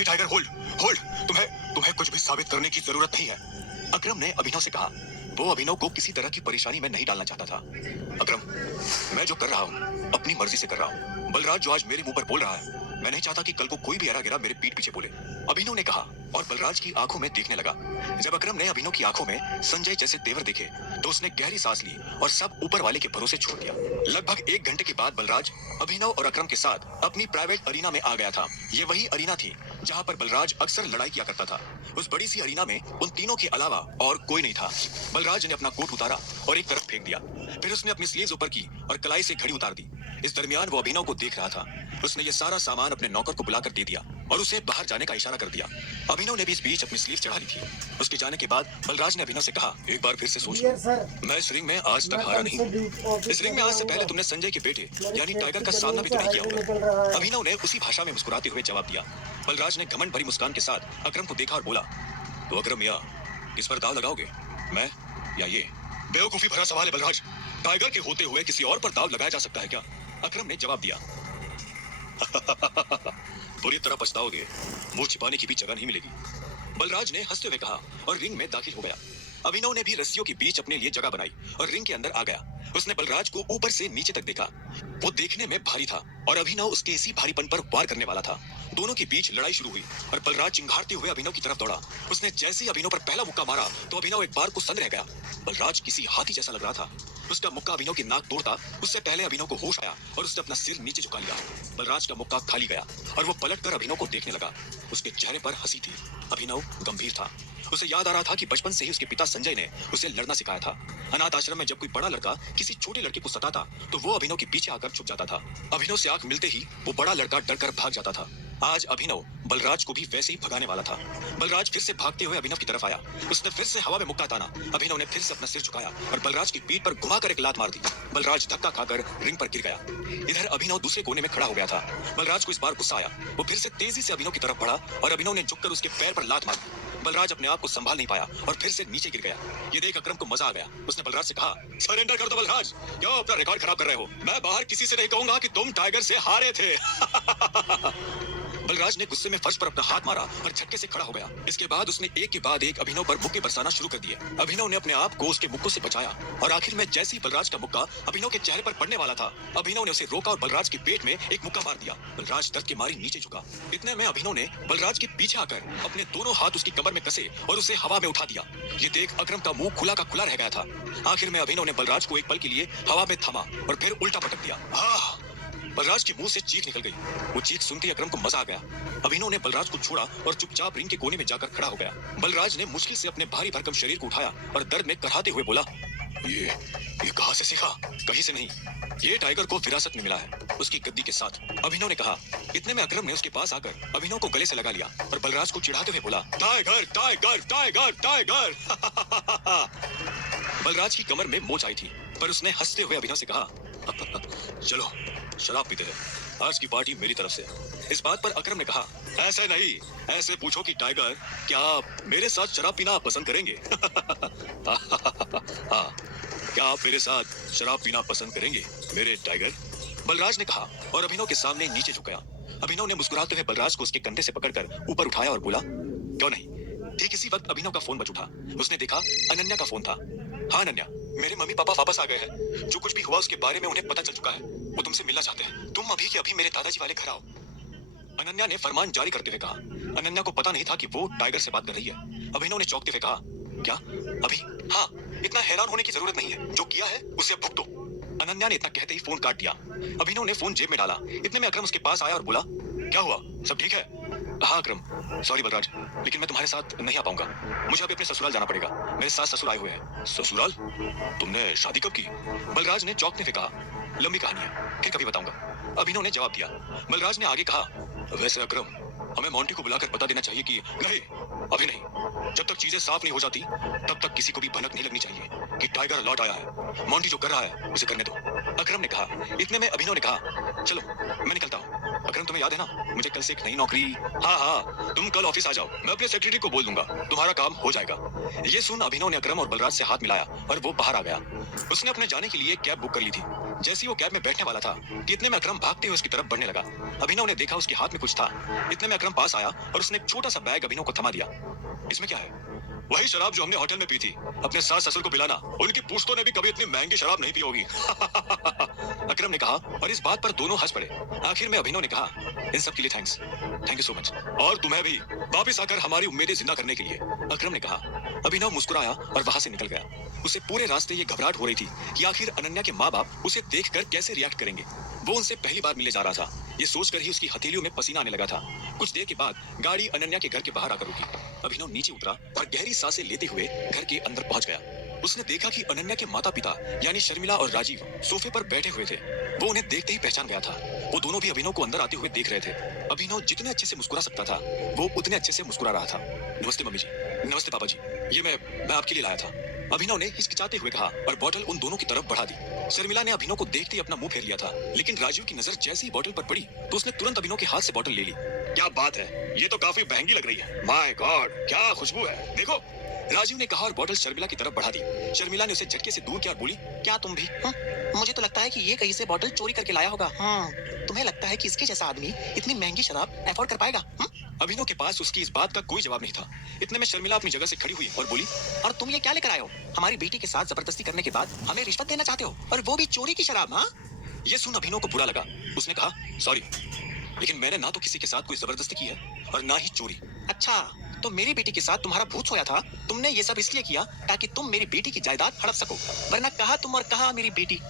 नहीं tiger, hold hold. तुम्हें तुम्हें कुछ भी साबित करने की जरूरत नहीं है। अकरम ने अभिनव से कहा। वो अभिनव को किसी तरह की परेशानी में नहीं डालना चाहता था। अकरम, मैं जो कर रहा हूँ अपनी मर्जी से कर रहा हूँ। बलराज जो आज मेरे मुंह पर बोल रहा है, मैं नहीं चाहता कि कल को कोई भी एरा गिरा मेरे पीठ पीछे बोले, अभिनव ने कहा और बलराज की आंखों में देखने लगा। जब अकरम ने अभिनव की आंखों में संजय जैसे तेवर देखे तो उसने गहरी सांस ली और सब ऊपर वाले के भरोसे छोड़ दिया। लगभग 1 घंटे के बाद बलराज अभिनव और अकरम के साथ अपनी प्राइवेट अरीना में आ गया था। ये वही अरीना थी जहाँ पर बलराज अक्सर लड़ाई किया करता था। उस बड़ी सी अरीना में उन तीनों के अलावा और कोई नहीं था। बलराज ने अपना कोट उतारा और एक तरफ फेंक दिया। फिर उसने अपनी स्लीव्स ऊपर की और कलाई से घड़ी उतार दी। इस दरमियान वो अभिनव को देख रहा था। उसने ये सारा सामान अपने नौकर को बुलाकर दे दिया और उसे बाहर जाने का इशारा कर दिया। अभिनव ने भी इस बीच अपनी स्लीव चढ़ा ली थी। उसके जाने के बाद बलराज ने अभिनव से कहा, एक बार फिर से सोच लो, मैं इस रिंग में आज तक हारा नहीं। इस रिंग में आज से पहले तुमने संजय के बेटे यानी टाइगर का सामना भी तो नहीं किया होगा। अभिनव ने उसी भाषा में मुस्कुराते हुए जवाब दिया। बलराज ने घमंड भरी मुस्कान के साथ अकरम को देखा और बोला, तो अकरम मियां, किस पर दाव लगाओगे, मैं या ये? बेवकूफी भरा सवाल है बलराज। टाइगर के होते हुए किसी और पर दाव लगाया जा सकता है क्या? अकरम ने जवाब दिया। बुरी तरह पछताओगे, मुंह छिपाने की भी जगह नहीं मिलेगी, बलराज ने हंसते हुए कहा और रिंग में दाखिल हो गया। अभिनव ने भी रस्सियों के बीच अपने लिए जगह बनाई और रिंग के अंदर आ गया। उसने बलराज को ऊपर से नीचे तक देखा। वो देखने में भारी था और अभिनव उसके इसी भारीपन पर वार करने वाला था। दोनों के बीच लड़ाई शुरू हुई और बलराज चिंघाड़ते हुए अभिनव की तरफ दौड़ा। उसने जैसे ही अभिनव पर पहला मुक्का मारा तो अभिनव एक बार को सन्न रह गया। बलराज किसी हाथी जैसा लग रहा था। उसका मुक्का अभिनव की नाक तोड़ता उससे पहले अभिनव को होश आया और उसने अपना सिर नीचे झुका लिया। बलराज का मुक्का खाली गया और वो पलटकर अभिनव को देखने लगा। उसके चेहरे पर हंसी थी। अभिनव गंभीर था। उसे याद आ रहा था कि बचपन से ही उसके पिता संजय ने उसे लड़ना सिखाया था। अनाथ आश्रम में जब कोई बड़ा लड़का किसी छोटे लड़के को सताता तो वो अभिनव के पीछे आकर छुप जाता था। अभिनव से आंख मिलते ही वो बड़ा लड़का डरकर भाग जाता था। आज अभिनव बलराज को भी वैसे ही भगाने वाला था। बलराज फिर से भागते हुए अभिनव की तरफ आया। उसने फिर से हवा में मुक्का ताना। अभिनव ने फिर से अपना सिर झुकाया और बलराज की पीठ पर घुमाकर एक लात मार दी। बलराज धक्का खाकर रिंग पर गिर गया। इधर अभिनव दूसरे कोने में खड़ा हो गया था। बलराज को इस बार गुस्सा आया। वो फिर से तेजी से अभिनव की तरफ बढ़ा और अभिनव ने झुककर उसके पैर पर लात मार दी। बलराज अपने आप को संभाल नहीं पाया और फिर से नीचे गिर गया। ये देख अकरम को मजा आ गया। उसने बलराज से कहा, सरेंडर कर दो बलराज, क्यों अपना रिकॉर्ड खराब कर रहे हो? मैं बाहर किसी से नहीं कहूंगा कि तुम टाइगर से हारे थे। बलराज ने गुस्से में फर्श पर अपना हाथ मारा और झटके से खड़ा हो गया। इसके बाद उसने एक के बाद एक अभिनव पर मुक्के बरसाना शुरू कर दिए। अभिनव ने अपने आप को उसके मुक्कों से बचाया और आखिर में जैसे ही बलराज का मुक्का अभिनव के चेहरे पर पड़ने वाला था, अभिनव ने उसे रोका और बलराज के पेट में एक मुक्का मार दिया। बलराज दर्द के मारे नीचे झुका। इतने में अभिनव ने बलराज के पीछे आकर अपने दोनों हाथ उसकी कमर में कसे और उसे हवा में उठा दिया। ये देख अकरम का मुंह खुला का खुला रह गया था। आखिर में अभिनव ने बलराज को एक पल के लिए हवा में थमा और फिर उल्टा पटक दिया। बलराज के मुंह से चीख निकल गई। वो चीख सुनते ही अकरम को मजा आ गया। अभिनव ने बलराज को छोड़ा और चुपचाप रिंग के कोने में जाकर खड़ा हो गया। बलराज ने मुश्किल से अपने भारी भरकम शरीर को उठाया और दर्द में कराहते हुए बोला, ये कहां से सीखा? कहीं से नहीं, ये टाइगर को विरासत में मिला है, उसकी गद्दी के साथ, अभिनव ने कहा। इतने में अकरम ने उसके पास आकर अभिनव को गले से लगा लिया और बलराज को चिढ़ाते हुए बोला, tiger tiger tiger tiger. Balraj की कमर में मोच आई थी पर उसने हंसते हुए अभिनव से कहा, चलो शराब पीते हैं, आज की पार्टी मेरी तरफ से। इस बात पर अकरम ने कहा, ऐसे नहीं, ऐसे पूछो कि टाइगर क्या आप मेरे साथ शराब पीना पसंद करेंगे? हाँ, क्या आप मेरे साथ शराब पीना पसंद करेंगे मेरे टाइगर? बलराज ने कहा और अभिनव के सामने नीचे झुक गया। अभिनव ने मुस्कुराते हुए बलराज को उसके कंधे से पकड़कर ऊपर उठाया और बोला, क्यों नहीं। ठीक इसी वक्त अभिनव का फोन बज उठा। उसने देखा अनन्या का फोन था। हाँ अनन्या, मेरे मम्मी पापा वापस आ गए हैं। जो कुछ भी हुआ उसके बारे में उन्हें पता चल चुका है। वो तुमसे मिलना चाहते हैं। तुम अभी के अभी मेरे दादाजी वाले घर आओ। अनन्या ने फरमान जारी करते हुए कहा। अनन्या को पता नहीं था कि वो टाइगर से बात कर रही है। अभिनव ने चौंकते हुए कहा, क्या अभी? हाँ, इतना हैरान होने की जरूरत नहीं है, जो किया है उसे भुगतो। अनन्या ने इतना कहते ही फोन काट दिया। अभिनव ने फोन जेब में डाला। इतने में अकरम उसके पास आया और बोला, क्या हुआ, सब ठीक है? हाँ अकरम, सॉरी बलराज, लेकिन मैं तुम्हारे साथ नहीं आ पाऊंगा। मुझे अभी अपने ससुराल जाना पड़ेगा। मेरे सास ससुर आए हुए हैं। ससुराल? तुमने शादी कब की? बलराज ने चौंकने से कहा, लंबी कहानी है, फिर कभी बताऊंगा। अभिनव ने जवाब दिया। बलराज ने आगे कहा, वैसे अकरम, हमें मोंटी को बुलाकर बता देना चाहिए कि नहीं, अभी नहीं, जब तक चीजें साफ नहीं हो जाती तब तक किसी को भी भनक नहीं लगनी चाहिए कि टाइगर लौट आया है। मोंटी जो कर रहा है उसे करने दो, अकरम ने कहा। इतने में अभिनव ने कहा, चलो मैं निकलता हूँ। अकरम, तुम्हें याद है ना, मुझे कल से एक नई नौकरी। हाँ, तुम कल ऑफिस आ जाओ, मैं अपने सेक्रेटरी को बोल दूंगा, तुम्हारा काम हो जाएगा। ये सुन अभिनव ने अकरम और बलराज से हाथ मिलाया और वो बाहर आ गया। उसने अपने जाने के लिए कैब बुक कर ली थी। जैसे ही वो कैब में बैठने वाला था कि इतने में अकरम भागते हुए उसकी तरफ बढ़ने लगा। अभिनव ने देखा उसके हाथ में कुछ था। इतने में अकरम पास आया और उसने एक छोटा सा बैग अभिनव को थमा दिया। इसमें क्या है? वही शराब जो हमने होटल में पी थी। अपने सास ससुर को पिलाना। उनकी पूछतों ने भी कभी इतनी महंगी शराब नहीं पी होगी। अकरम ने कहा और इस बात पर दोनों हंस पड़े। आखिर में अभिनव ने कहा, इन सब के लिए thanks, thank you so much, और तुम्हें भी वापस आकर हमारी उम्मीदें जिंदा करने के लिए। अकरम ने कहा। अभिनव मुस्कुराया और वहां से निकल गया। उसे पूरे रास्ते ये घबराहट हो रही थी कि आखिर अनन्या के माँ बाप उसे देखकर कैसे रिएक्ट करेंगे। वो उनसे पहली बार मिलने जा रहा था। ये सोचकर ही उसकी हथेलियों में पसीना आने लगा था। कुछ देर के बाद गाड़ी अनन्या के घर के बाहर आकर रुकी। अभिनव नीचे उतरा और गहरी सांसें लेते हुए घर के अंदर पहुंच गया। उसने देखा कि अनन्या के माता पिता यानी शर्मिला और राजीव सोफे पर बैठे हुए थे। वो उन्हें देखते ही पहचान गया था। वो दोनों भी अभिनव को अंदर आते हुए देख रहे थे। अभिनव जितने अच्छे से मुस्कुरा सकता था वो उतने अच्छे से मुस्कुरा रहा था। नमस्ते मम्मी जी, नमस्ते पापा जी, ये मैं आपके लिए लाया था, अभिनव ने हिचकिचाते हुए कहा और बोतल उन दोनों की तरफ बढ़ा दी। शर्मिला ने अभिनव को देखते ही अपना मुंह फेर लिया था, लेकिन राजीव की नजर जैसे ही बोतल पर पड़ी तो उसने तुरंत अभिनव के हाथ से बोतल ले ली। क्या बात है, ये तो काफी महंगी लग रही है। माय गॉड, क्या खुशबू है, देखो, राजीव ने कहा और बोतल शर्मिला की तरफ बढ़ा दी। शर्मिला ने उसे झटके से दूर किया और बोली, क्या तुम भी? मुझे तो लगता है कि ये कहीं से बोतल चोरी करके लाया होगा। तुम्हें लगता है कि इसके जैसा आदमी इतनी महंगी शराब अफोर्ड कर पाएगा? अभिनव के पास उसकी इस बात का कोई जवाब नहीं था। इतने में शर्मिला अपनी जगह से खड़ी हुई और बोली, और तुम ये क्या लेकर आए हो? हमारी बेटी के साथ जबरदस्ती करने के बाद हमें रिश्वत देना चाहते हो, और वो भी चोरी की शराब? हाँ, ये सुन अभिनव को बुरा लगा। उसने कहा, सॉरी, लेकिन मैंने ना तो किसी के साथ कोई जबरदस्ती की है और ना ही चोरी। अच्छा, तो मेरी बेटी के साथ तुम्हारा भूत सोया था। तुमने ये सब इसलिए किया ताकि तुम मेरी बेटी की जायदाद हड़प सको, वरना कहा तुम और कहा मेरी बेटी।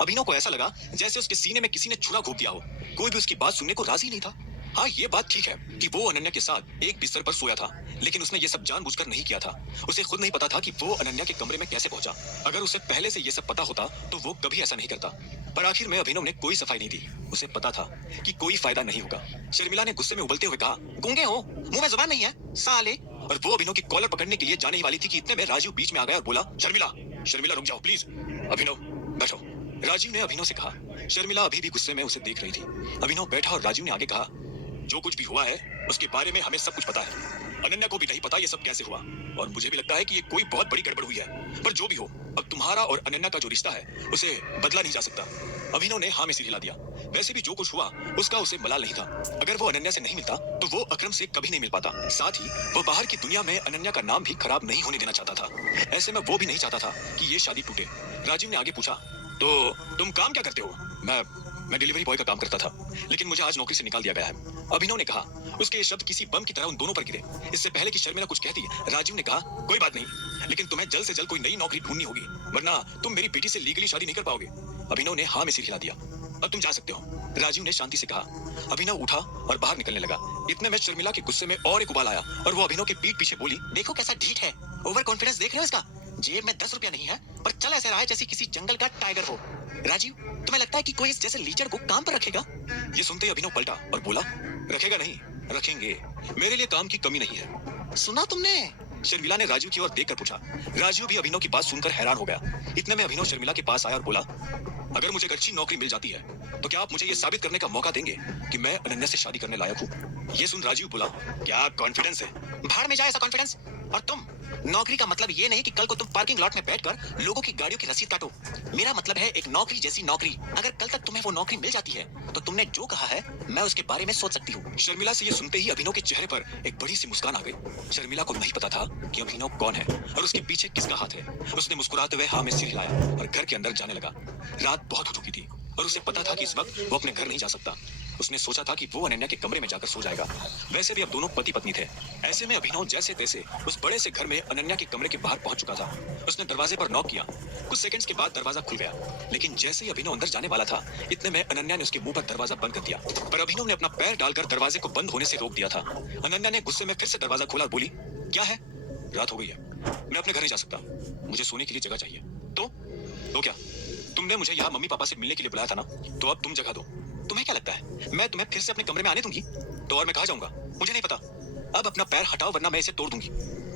अभिनव को ऐसा लगा जैसे उसके सीने में किसी ने छुरा घोंप दिया हो। कोई भी उसकी बात सुनने को राजी नहीं था। हाँ, ये बात ठीक है कि वो अनन्या के साथ एक बिस्तर पर सोया था, लेकिन उसने ये सब जानबूझकर नहीं किया था। उसे खुद नहीं पता था कि वो अनन्या के कमरे में कैसे पहुंचा। अगर उसे पहले से ये सब पता होता तो वो कभी ऐसा नहीं करता। पर आखिर में अभिनव ने कोई सफाई नहीं दी। उसे पता था कि कोई फायदा नहीं होगा। शर्मिला ने गुस्से में उबलते हुए कहा, गूंगे हो, मुंह में जुबान नहीं है साले? और वो अभिनव की कॉलर पकड़ने के लिए जाने ही वाली थी कि इतने में राजीव बीच में आ गया और बोला, शर्मिला, शर्मिला रुक जाओ प्लीज। अभिनव बैठो, राजीव ने अभिनव से कहा। शर्मिला अभी भी गुस्से में उसे देख रही थी। अभिनव बैठा और राजीव ने आगे कहा, जो कुछ भी हुआ है उसके बारे में हमें सब कुछ पता है। अनन्या को भी नहीं पता ये सब कैसे हुआ, और मुझे भी लगता है कि ये कोई बहुत बड़ी गड़बड़ हुई है। पर जो भी हो, अब तुम्हारा और अनन्या का जो रिश्ता है उसे बदला नहीं जा सकता। अभिनव ने हाँ में सिर हिला दिया। वैसे भी जो कुछ हुआ उसका उसे मलाल नहीं था। अगर वो अनन्या से नहीं मिलता तो वो अकरम से कभी नहीं मिल पाता। साथ ही वो बाहर की दुनिया में अनन्या का नाम भी खराब नहीं होने देना चाहता था। ऐसे में वो भी नहीं चाहता था कि ये शादी टूटे। राजीव ने आगे पूछा, तो तुम काम क्या करते हो? मैं डिलीवरी बॉय का काम करता था, लेकिन मुझे आज नौकरी से निकाल दिया गया है। अभिनव ने कहा। उसके ये शब्द किसी बम की तरह उन दोनों पर गिरे। इससे पहले कि शर्मिला कुछ कहती, राजीव ने कहा, कोई बात नहीं, लेकिन तुम्हें जल्द से जल्द कोई नई नौकरी ढूंढनी होगी, वरना तुम मेरी बेटी से लीगली शादी नहीं कर पाओगे। अभिनव ने हाँ में सिर हिला दिया। अब तुम जा सकते हो, राजीव ने शांति से कहा। अभिनव उठा और बाहर निकलने लगा। इतने में शर्मिला के गुस्से में और एक उबाल आया और वो अभिनव के पीठ पीछे बोली, देखो कैसा ढीठ है, ओवर कॉन्फिडेंस देख रहे हो इसका? जेब में 10 रुपया नहीं है पर चल ऐसे रहा है जैसे किसी जंगल का टाइगर हो। राजीव, तुम्हें लगता है कि कोई इस जैसे लीचड़ को काम पर रखेगा? ये सुनते ही अभिनव पलटा और बोला, रखेगा नहीं, रखेंगे, मेरे लिए काम की कमी नहीं है। सुना तुमने? शर्मिला ने राजीव की ओर देखकर पूछा। राजीव भी अभिनव की बात सुनकर हैरान हो गया। इतने में अभिनव शर्मिला के पास आया और बोला, अगर मुझे एक अच्छी नौकरी मिल जाती है तो क्या आप मुझे ये साबित करने का मौका देंगे कि मैं अनन्या से शादी करने लायक हूँ? ये सुन राजीव बोला, क्या कॉन्फिडेंस है? भाड़ में जाए ऐसा कॉन्फिडेंस। और तुम, नौकरी का मतलब ये नहीं कि कल को तुम पार्किंग लॉट में बैठकर लोगों की गाड़ियों की रसीद काटो। मेरा मतलब है एक नौकरी जैसी नौकरी। अगर कल तक तुम्हें वो नौकरी मिल जाती है तो तुमने जो कहा है मैं उसके बारे में सोच सकती हूँ। शर्मिला से ये सुनते ही अभिनव के चेहरे पर एक बड़ी सी मुस्कान आ गई। शर्मिला को नहीं पता था कि अभिनव कौन है और उसके पीछे किसका हाथ है। उसने मुस्कुराते हुए हाँ में सिर हिलाया और घर के अंदर जाने लगा। रात बहुत हो चुकी थी और उसे पता था कि इस वक्त वो अपने घर नहीं जा सकता। उसने सोचा था कि वो अनन्या के कमरे में जाकर सो जाएगा। वैसे भी अब दोनों पति पत्नी थे। ऐसे में अभिनव जैसे तैसे उस बड़े से घर में अनन्या के कमरे के बाहर पहुंच चुका था। उसने दरवाजे पर नॉक किया। कुछ सेकंड्स के बाद दरवाजा खुल गया, लेकिन जैसे ही अभिनव अंदर जाने वाला था इतने में अनन्या ने उसके मुंह पर दरवाजा बंद कर दिया। पर अभिनव ने अपना पैर डालकर दरवाजे को बंद होने से रोक दिया था। अनन्या ने गुस्से में फिर से दरवाजा खोला और बोली, क्या है? रात हो गई है, मैं अपने घर नहीं जा सकता, मुझे सोने के लिए जगह चाहिए। तो क्या? तुमने मुझे यहाँ मम्मी पापा से मिलने के लिए बुलाया था ना, तो अब तुम जगह दो। तुम्हें क्या लगता है मैं तुम्हें फिर से अपने कमरे में आने दूंगी? तो और मैं कहाँ जाऊंगा मुझे नहीं पता। अब अपना पैर हटाओ वरना मैं इसे तोड़ दूंगी,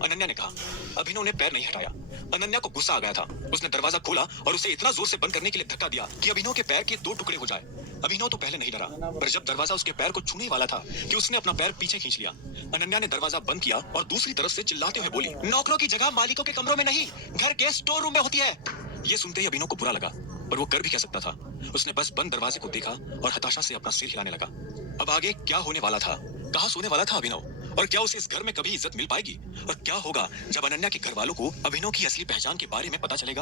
अनन्या ने कहा। अभिनव ने पैर नहीं हटाया। अनन्या को गुस्सा आ गया था। उसने दरवाजा खोला और उसे इतना जोर से बंद करने के लिए धक्का दिया कि अभिनव के पैर के 2 टुकड़े हो जाए। अभिनव तो पहले नहीं डरा, पर जब दरवाजा उसके पैर को छूने वाला था कि उसने अपना पैर पीछे खींच लिया। अनन्या ने दरवाजा बंद किया और दूसरी तरफ से चिल्लाते हुए बोली, नौकरों की जगह मालिकों के कमरों में नहीं, घर के स्टोर रूम में होती है। ये सुनते ही अभिनव को बुरा लगा। पर वो कर भी क्या सकता था? उसने बस बंद दरवाजे को देखा और हताशा से अपना सिर हिलाने लगा। अब आगे क्या होने वाला था? कहाँ सोने वाला था अभिनव? और क्या उसे इस घर में कभी इज्जत मिल पाएगी? और क्या होगा जब अनन्या के घर वालों को अभिनव की असली पहचान के बारे में पता चलेगा?